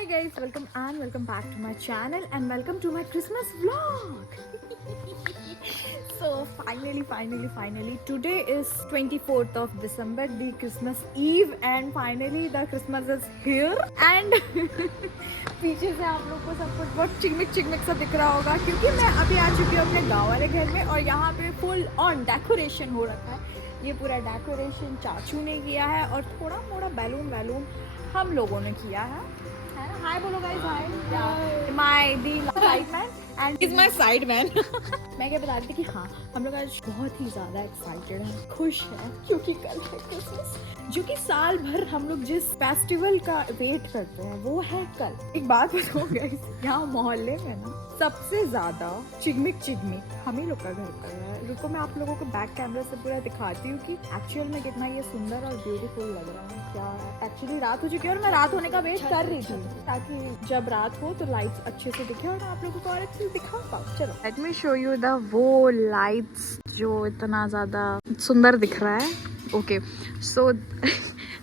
Hi guys, welcome back to my channel and welcome to my Christmas vlog. So finally today is 24th of December, the Christmas Eve, and finally the Christmas is here and पीछे से आप लोग को सब कुछ बहुत चिकमिक सा दिख रहा होगा क्योंकि मैं अभी आ चुकी हूँ अपने गाँव वाले घर में और यहाँ पे फुल ऑन डेकोरेशन हो रखा है। ये पूरा डेकोरेशन चाचू ने किया है और थोड़ा मोड़ा बैलून हम लोगों ने किया है ना। हाय बोलो guys, hi. My the side man and is my side man. मैं क्या बता रही थी कि हाँ, हम लोग आज बहुत ही ज़्यादा एक्साइटेड हैं, खुश हैं क्योंकि कल है क्रिसमस, जो कि साल भर हम लोग जिस फेस्टिवल का वेट करते हैं वो है कल। एक बात बताओ गाइस, यहाँ मोहल्ले में ना सबसे ज़्यादा चिकमिक हम ही लोग का घर पर है। रुको मैं आप लोगों को बैक कैमरा से पूरा दिखाती हूँ कि एक्चुअल में कितना ये सुंदर और ब्यूटीफुल लग रहा है। क्या एक्चुअली रात हो चुकी है और मैं रात होने का वेट कर रही थी ताकि जब रात हो तो लाइट्स अच्छे से दिखे और मैं आप लोगों को और अच्छे से दिखा पाऊँ। चलो let me show you the वो लाइट्स जो इतना ज़्यादा सुंदर दिख रहा है। Okay so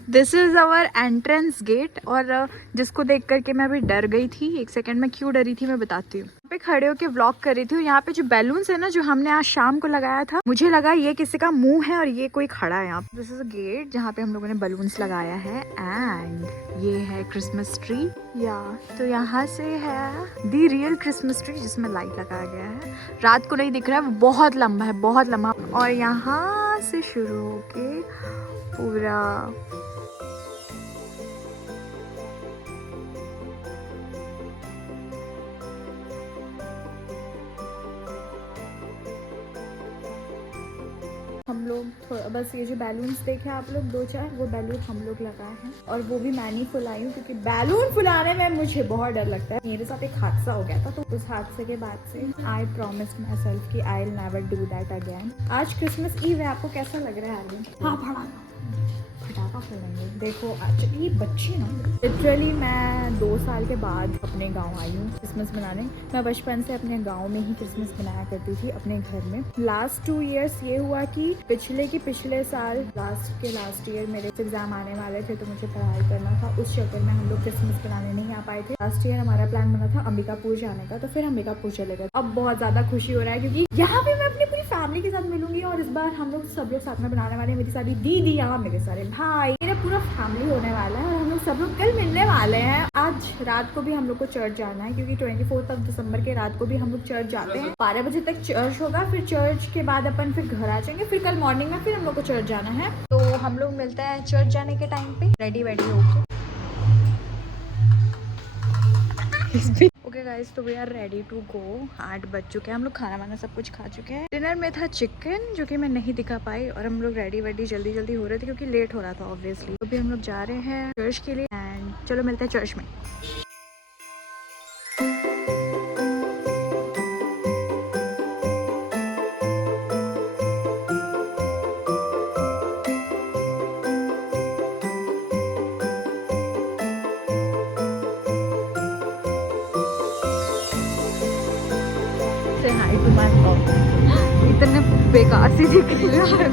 this is our entrance gate और जिसको देख करके मैं अभी डर गई थी। एक सेकंड, मैं क्यों डरी थी मैं बताती हूँ। पे खड़े होके व्लॉग कर रही थी। यहाँ पे जो बैलून्स है ना, जो हमने आज शाम को लगाया था, मुझे लगा ये किसी का मुंह है और ये कोई खड़ा है यहाँ पे। दिस इज अ गेट जहाँ पे हम लोगों ने बैलून्स लगाया है एंड ये है क्रिसमस ट्री। या तो यहाँ से है दी रियल क्रिसमस ट्री जिसमें लाइट लगाया गया है। रात को नहीं दिख रहा है, वो बहुत लंबा है, बहुत लंबा। और यहाँ से शुरू होके पूरा हम लोग बस ये जो बैलून्स देखे आप लोग, 2-4 वो बैलून हम लोग लगाए हैं और वो भी मैं नहीं फुलाई हूँ क्योंकि बैलून फुलाने में मुझे बहुत डर लगता है। मेरे साथ एक हादसा हो गया था तो उस हादसे के बाद से आई प्रॉमिस माई सेल्फ कि I will never do that again. आज क्रिसमस ईव है, आपको कैसा लग रहा है आर्यन? हाँ, पटाखा फोड़ेंगे। देखो एक्चुअली ये बच्ची ना, लिटरली मैं 2 साल के बाद अपने गांव आई हूँ क्रिसमस मनाने। मैं बचपन से अपने गांव में ही क्रिसमस मनाया करती थी अपने घर में। लास्ट 2 इयर्स ये हुआ कि पिछले साल लास्ट ईयर मेरे एग्जाम आने वाले थे तो मुझे पढ़ाई करना था। उस चक्कर में हम लोग क्रिसमस मनाने नहीं आ पाए थे। लास्ट ईयर हमारा प्लान बना था अंबिकापुर जाने का, तो फिर अंबिकापुर चले गए। अब बहुत ज्यादा खुशी हो रहा है क्योंकि यहाँ पे मैं अपनी पूरी फैमिली के साथ मिलूंगी और इस बार हम लोग सब लोग साथ में बनाने वाले हैं। मेरी सारी दीदियाँ, मेरे सारे भाई, मेरा पूरा फैमिली होने वाला है और हम लोग सब लोग कल मिलने वाले हैं। आज रात को भी हम लोग को चर्च जाना है क्योंकि 24 दिसंबर के रात को भी हम लोग चर्च जाते हैं। 12 बजे तक चर्च होगा, फिर चर्च के बाद अपन फिर घर आ जाएंगे। फिर कल मॉर्निंग में फिर हम लोग को चर्च जाना है, तो हम लोग मिलते हैं चर्च जाने के टाइम पे रेडी होके। ओके गाइस, तो we are ready to go. 8 बज चुके हैं, हम लोग खाना वाना सब कुछ खा चुके हैं। डिनर में था चिकन जो कि मैं नहीं दिखा पाई और हम लोग रेडी जल्दी हो रहे थे क्योंकि लेट हो रहा था ऑब्वियसली। तो अभी हम लोग जा रहे हैं चर्च के लिए एंड चलो मिलते हैं चर्च में। हाय टू माय ब्लॉग। इतने बेकार सी दिख रही है।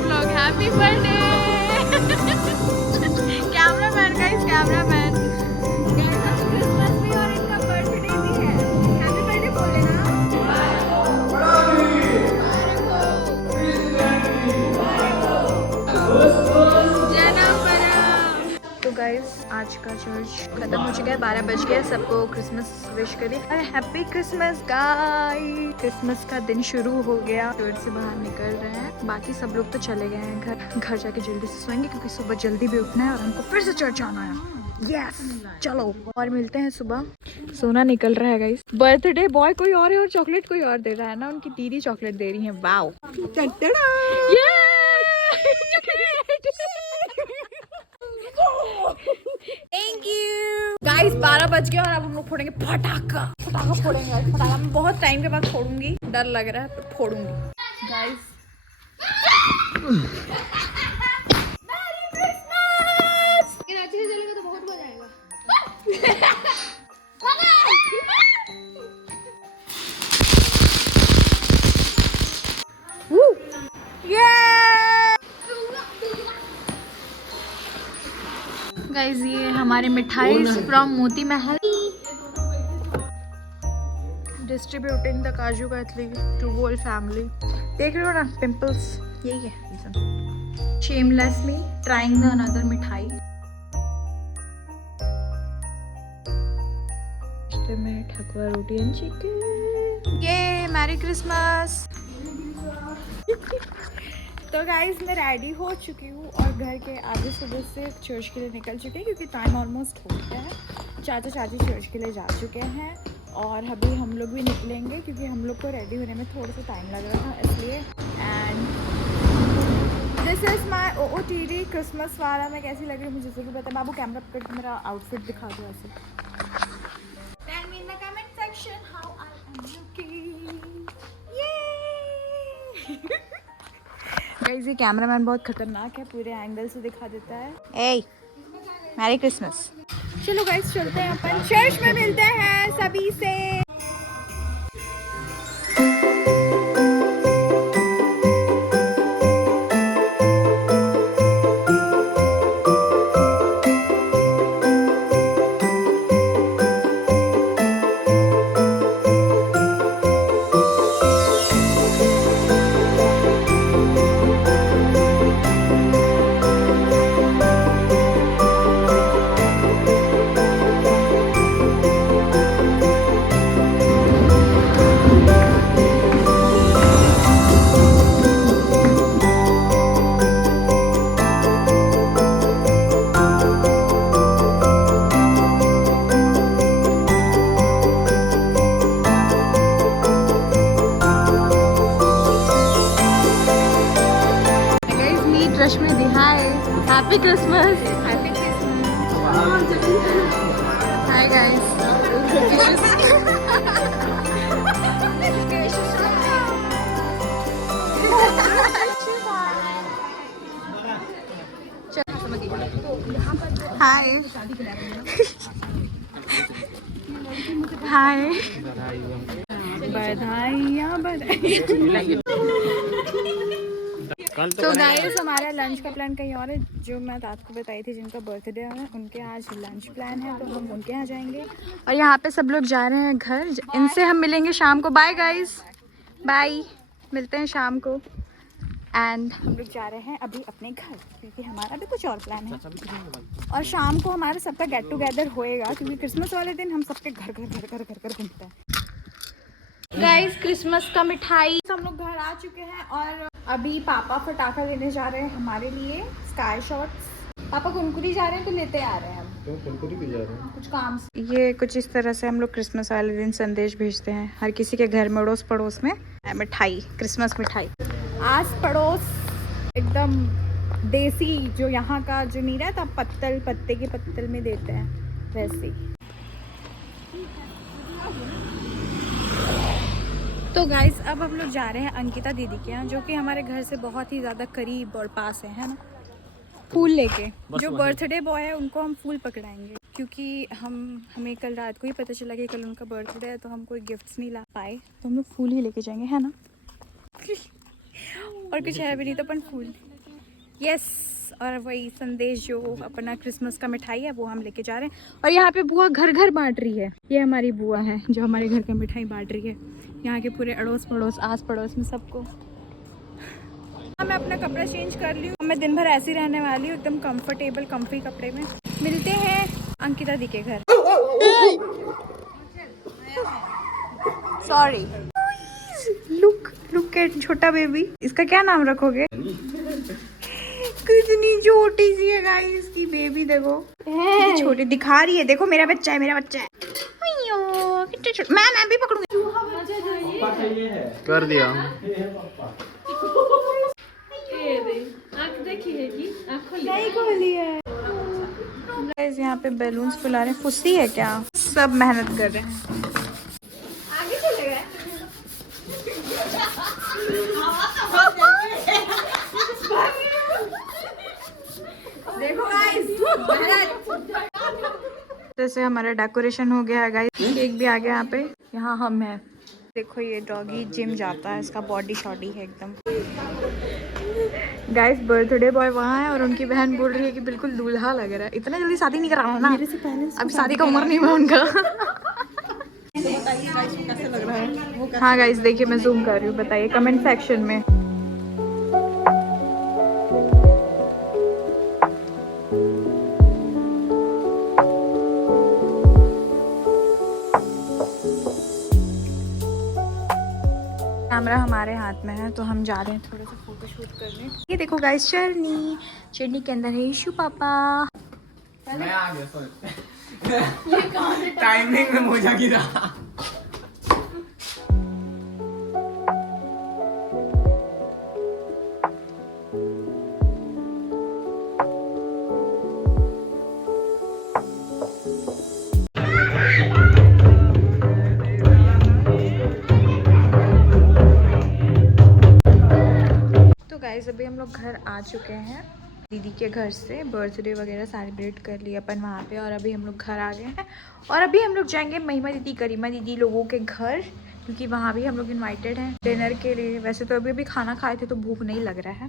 Blog happy birthday cameraman guys, cameraman Christmas भी और इनका बर्थडे भी है। हैप्पी बर्थडे बोले ना। तो गाइस आज का चर्च खत्म हो चुका है, 12 बज गए। सबको क्रिसमस विश करी और हैप्पी क्रिसमस गाइस। क्रिसमस का दिन शुरू हो गया, चर्च से बाहर निकल रहे हैं। बाकी सब लोग तो चले गए हैं घर जाके जल्दी से सोएंगे क्योंकि सुबह जल्दी भी उठना है और हमको फिर से चर्च आना है। यस चलो और मिलते हैं सुबह। सोना निकल रहा है गाइस। बर्थडे बॉय कोई और है और चॉकलेट कोई और दे रहा है ना, उनकी दीदी चॉकलेट दे रही है। Wow thank you guys. 12 बज गए और अब हम लोग फोड़ेंगे पटाखा फोड़ेंगे। पटाखा मैं बहुत टाइम के बाद फोड़ूंगी, डर लग रहा है पर फोड़ूंगी गाइस। अच्छे से जलेगा तो बहुत मजा आएगा। ये गाइस ये हमारे मिठाई from Moti Mahal, distributing the kaju katli to whole family. देख रहे हो ना पिंपल्स, यही है reason. Shamelessly trying the another मिठाई में ठकुआ रोटी एंड चिकन। ये मैरी क्रिसमस। तो गाइस मैं रेडी हो चुकी हूँ और घर के आधे सुबह से चर्च के लिए निकल चुके हैं क्योंकि टाइम ऑलमोस्ट हो गया है। चाचा चाची चर्च के लिए जा चुके हैं और अभी हम लोग भी निकलेंगे क्योंकि हम लोग को रेडी होने में थोड़ा सा टाइम लग रहा था इसलिए। And this is my OOTD Christmas वाला। मैं कैसी लग रही हूँ मुझे ज़रूर बताया। बाबू कैमरा पकड़ के मेरा आउटफिट दिखा दो ऐसे। Tell me in the comment section how I am looking. Yay! Guys ये कैमरामैन बहुत खतरनाक है, पूरे एंगल से दिखा देता है। ए, मैरी क्रिसमस। चलो गाइस चलते हैं, अपन चर्च में मिलते हैं सभी से। Happy Christmas. Happy Christmas. Hi guys. Hi. Hi. बधाइयाँ बधाइयाँ। तो गाइस हमारा लंच का प्लान कहीं और है। जो मैं आपको बताई थी जिनका बर्थडे है उनके आज लंच प्लान है तो हम उनके यहाँ जाएंगे। और यहाँ पे सब लोग जा रहे हैं घर, इनसे हम मिलेंगे शाम को। बाय गाइस, बाय, मिलते हैं शाम को। एंड हम लोग जा रहे हैं अभी अपने घर क्योंकि हमारा भी कुछ और प्लान है। और शाम को हमारा सबका गेट टुगेदर होएगा क्योंकि क्रिसमस वाले दिन हम सबके घर घर घर घर घर घर घूमते हैं। गाइस क्रिसमस का मिठाई हम लोग घर आ चुके हैं और अभी पापा पटाखा लेने जा रहे हैं हमारे लिए, स्काई शॉट्स। पापा कुनकुरी जा रहे हैं तो लेते आ रहे हैं हम। तो कुनकुरी भी जा रहे हैं कुछ काम से। ये कुछ इस तरह से हम लोग क्रिसमस वाले दिन संदेश भेजते हैं हर किसी के घर में, अड़ोस पड़ोस में मिठाई, क्रिसमस मिठाई। आस पड़ोस एकदम देसी, जो यहाँ का जो नहीं रहता पत्तल, पत्ते के पत्तल में देते हैं वैसे। तो गाइस अब हम लोग जा रहे हैं अंकिता दीदी के यहाँ जो कि हमारे घर से बहुत ही ज़्यादा करीब और पास है ना। फूल लेके, जो बर्थडे बॉय है उनको हम फूल पकड़ाएंगे क्योंकि हमें कल रात को ही पता चला कि कल उनका बर्थडे है तो हम कोई गिफ्ट्स नहीं ला पाए तो हम लोग फूल ही लेके जाएंगे, है ना। और कुछ है भी नहीं तो अपन फूल। यस, और वही संदेश जो अपना क्रिसमस का मिठाई है वो हम लेके जा रहे हैं। और यहाँ पे बुआ घर घर बांट रही है। ये हमारी बुआ है जो हमारे घर का मिठाई बांट रही है यहाँ के पूरे अड़ोस पड़ोस, आस पड़ोस में सबको। मैं अपना कपड़ा चेंज कर ली हूँ। मैं दिन भर ऐसी रहने वाली हूँ एकदम कंफर्टेबल कंफी कपड़े में। मिलते हैं अंकिता दी के घर। सॉरी, लुक एट छोटा बेबी। इसका क्या नाम रखोगे? कितनी छोटी सी है गाइस इसकी बेबी, देखो कितनी छोटी दिखा रही है। देखो मेरा बच्चा है, मेरा बच्चा है। कितने छोटे। मैं भी पकड़ूंगी। कर दिया। नहीं खोली है। गाइस यहाँ पे बैलून्स फुला रहे हैं। फुस्सी है क्या? सब मेहनत कर रहे हैं। आगे चले गए। देखो गाइस, जैसे हमारा डेकोरेशन हो गया है गाइस। केक भी आ गया यहाँ पे। यहाँ हम हैं। देखो ये डॉगी जिम जाता है, इसका बॉडी शॉडी है एकदम। गाइस बर्थडे बॉय वहाँ है और उनकी बहन बोल रही है कि बिल्कुल दूल्हा लग रहा है। इतना जल्दी शादी नहीं कराना ना, मेरे से पहले अब शादी का उम्र नहीं हुआ उनका। बताइए गाइस कैसा लग रहा है वो। हाँ गाइस देखिए मैं जूम कर रही हूँ, बताइए कमेंट सेक्शन में। कैमरा हमारे हाथ में है तो हम जा रहे हैं थोड़ा सा फोटो शूट करने। ये देखो गाइस चटनी, चटनी के अंदर है यीशु पापा। मैं आ गया सॉरी। टाइमिंग में मोजा गिरा। गाइस अभी हम लोग घर आ चुके हैं दीदी के घर से। बर्थडे वगैरह सेलिब्रेट कर लिया अपन वहाँ पे और अभी हम लोग घर आ गए हैं। और अभी हम लोग जाएंगे महिमा दीदी करीमा दीदी लोगों के घर, क्योंकि वहाँ भी हम लोग इनवाइटेड हैं डिनर के लिए। वैसे तो अभी खाना खाए थे तो भूख नहीं लग रहा है।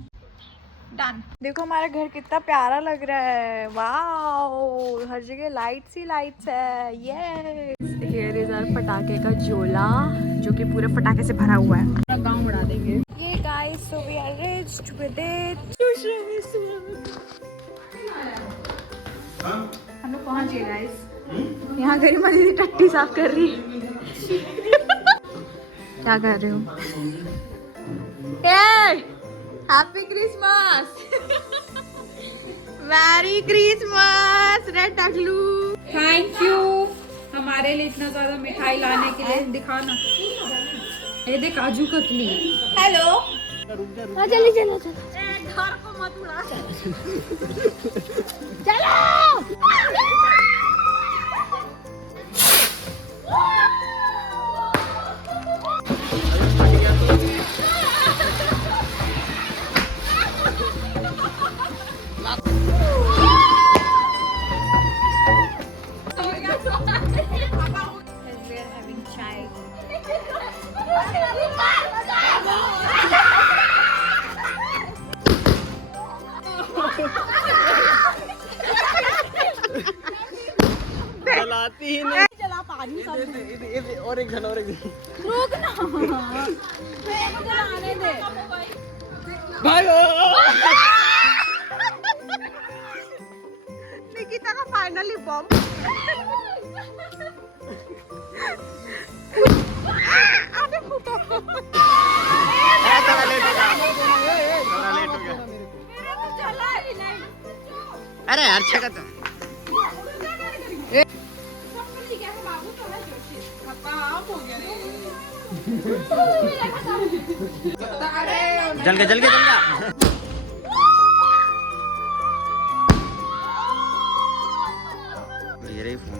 डन। देखो हमारा घर कितना प्यारा लग रहा है, वाओ हर जगह लाइट्स ही लाइट्स है। ये हियर इज आवर पटाखे का झोला जो कि पूरा पटाखे से भरा हुआ है। पूरा गाँव उड़ा देंगे। ये guys so we are reached with it। हम लोग पहुंच गए गाइस। यहाँ गरिमा दीदी टट्टी साफ कर रही है। क्या कर रही हूँ? Happy Christmas, merry Christmas red टकलू। थैंक यू हमारे लिए इतना ज्यादा मिठाई लाने के लिए। दिखाना ये देख काजू कतली। हेलो चलो चलो चलो, घर को मत उड़ा। चलो चलाती ही नहीं। चला पानी और एक घन रुक ना, मैं चलाने दे भाई। निकिता का फाइनली बॉम्ब। अरे यार अच्छा करता जल के ये फोन।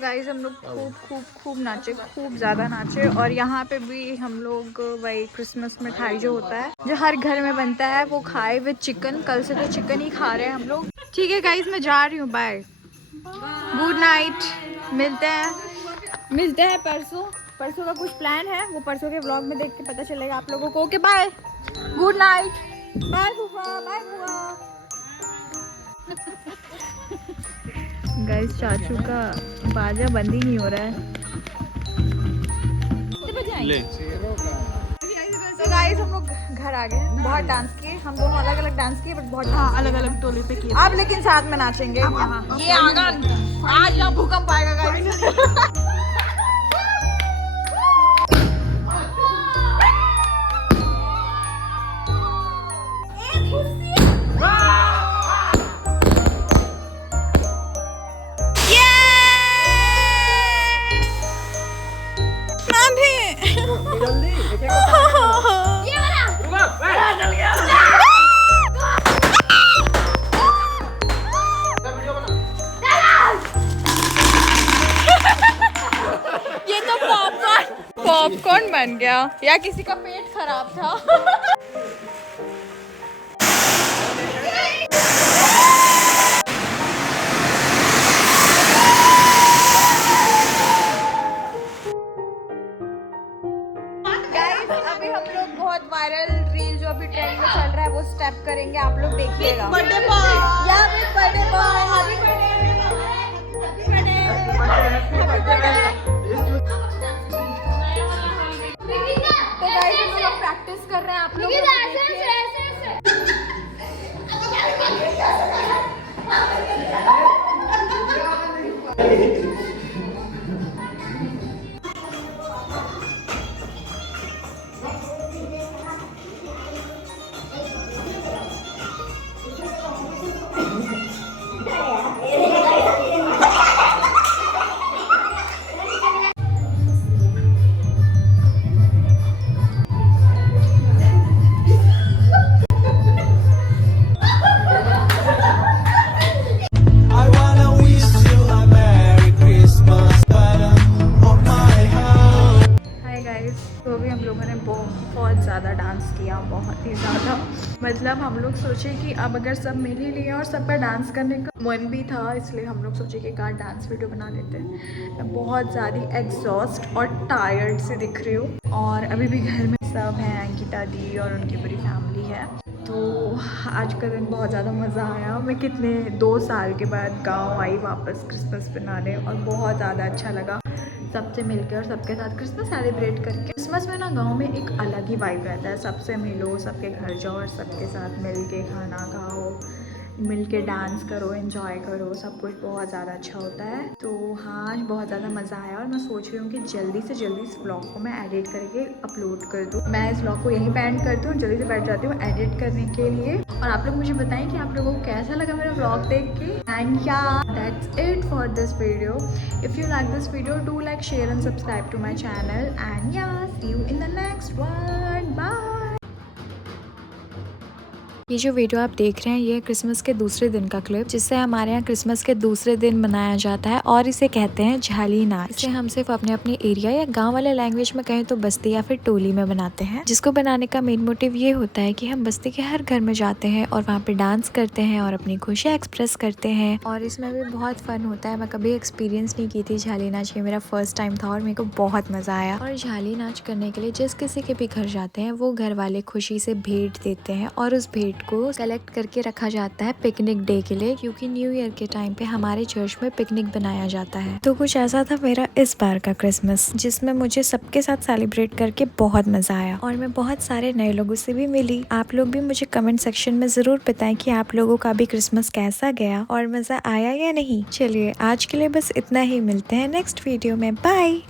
गाइस हम लोग खूब नाचे, खूब ज़्यादा नाचे। और यहाँ पे भी हम लोग वही क्रिसमस मिठाई जो होता है जो हर घर में बनता है वो खाए विद चिकन। कल से तो चिकन ही खा रहे हैं हम लोग। ठीक है गाइस मैं जा रही हूँ, बाय गुड नाइट। मिलते हैं परसों का कुछ प्लान है, वो परसों के व्लॉग में देख के पता चलेगा आप लोगों को। Okay bye, good night, bye फूफा, बाय बुआ। गाइस चाचू का बाजा बंद ही नहीं हो रहा है। आएंगे। तो गाइस हम लोग घर आ गए, बहुत डांस किए, हम दोनों अलग अलग डांस किए, बट बहुत अलग अलग टोले पे किए। अब लेकिन साथ में नाचेंगे। ये आंगन आज यहाँ भूकंप आएगा गाइस। ये तो पॉपकॉर्न बन गया या किसी का पेट खराब था। अभी हम लोग बहुत वायरल रील जो अभी ट्रेंड में चल रहा है वो स्टेप करेंगे, आप लोग देखिएगा। बर्थडे बॉय या फिर बर्थडे बॉय, हैप्पी बर्थडे। तो गाइस हम लोग प्रैक्टिस कर रहे हैं, आप लोग तो अभी हम लोगों ने बहुत ज़्यादा डांस किया, बहुत ही ज़्यादा। मतलब हम लोग सोचे कि अब अगर सब मिल ही लिए और सबका डांस करने का मन भी था, इसलिए हम लोग सोचे कि एक डांस वीडियो बना लेते हैं। मैं बहुत ज़्यादा एग्जॉस्ट और टायर्ड से दिख रही हूँ, और अभी भी घर में सब हैं, अंकिता दी और उनकी पूरी फैमिली है। तो आज का दिन बहुत ज़्यादा मज़ा आया। मैं कितने 2 साल के बाद गाँव आई वापस क्रिसमस मनाने, और बहुत ज़्यादा अच्छा लगा सबसे मिलकर और सबके साथ क्रिसमस सेलिब्रेट करके। क्रिसमस में ना गांव में एक अलग ही वाइब रहता है, सबसे मिलो, सबके घर जाओ और सबके साथ मिल के खाना खाओ, मिल के डांस करो, एंजॉय करो, सब कुछ बहुत ज़्यादा अच्छा होता है। तो हाँ, आज बहुत ज़्यादा मज़ा आया, और मैं सोच रही हूँ कि जल्दी से जल्दी इस व्लॉग को मैं एडिट करके अपलोड कर दूँ। मैं इस व्लॉग को यहीं पे एंड करती हूँ, जल्दी से बैठ जाती हूँ एडिट करने के लिए। और आप लोग मुझे बताएं कि आप लोगों को कैसा लगा मेरा व्लॉग देख के। And yeah that's it for this video. If you like this video, do like, share and subscribe to my channel. And yeah see you in the next one, bye. ये जो वीडियो आप देख रहे हैं, ये Christmas के दूसरे दिन का क्लिप, जिससे हमारे यहाँ क्रिसमस के दूसरे दिन मनाया जाता है, और इसे कहते हैं झाली नाच। इसे हम सिर्फ अपने एरिया या गांव वाले लैंग्वेज में कहें तो बस्ती या फिर टोली में बनाते हैं, जिसको बनाने का मेन मोटिव ये होता है कि हम बस्ती के हर घर में जाते हैं और वहाँ पे डांस करते हैं और अपनी खुशी एक्सप्रेस करते हैं। और इसमें भी बहुत फन होता है। मैं कभी एक्सपीरियंस नहीं की थी झाली नाच, ये मेरा फर्स्ट टाइम था और मेरे को बहुत मजा आया। और झाली नाच करने के लिए जिस किसी के भी घर जाते हैं, वो घर वाले खुशी से भेंट देते हैं, और उस भेंट को कलेक्ट करके रखा जाता है पिकनिक डे के लिए, क्योंकि न्यू ईयर के टाइम पे हमारे चर्च में पिकनिक बनाया जाता है। तो कुछ ऐसा था मेरा इस बार का क्रिसमस, जिसमें मुझे सबके साथ सेलिब्रेट करके बहुत मजा आया, और मैं बहुत सारे नए लोगों से भी मिली। आप लोग भी मुझे कमेंट सेक्शन में जरूर बताएं कि आप लोगों का भी क्रिसमस कैसा गया और मजा आया या नहीं। चलिए आज के लिए बस इतना ही, मिलते हैं नेक्स्ट वीडियो में, बाय।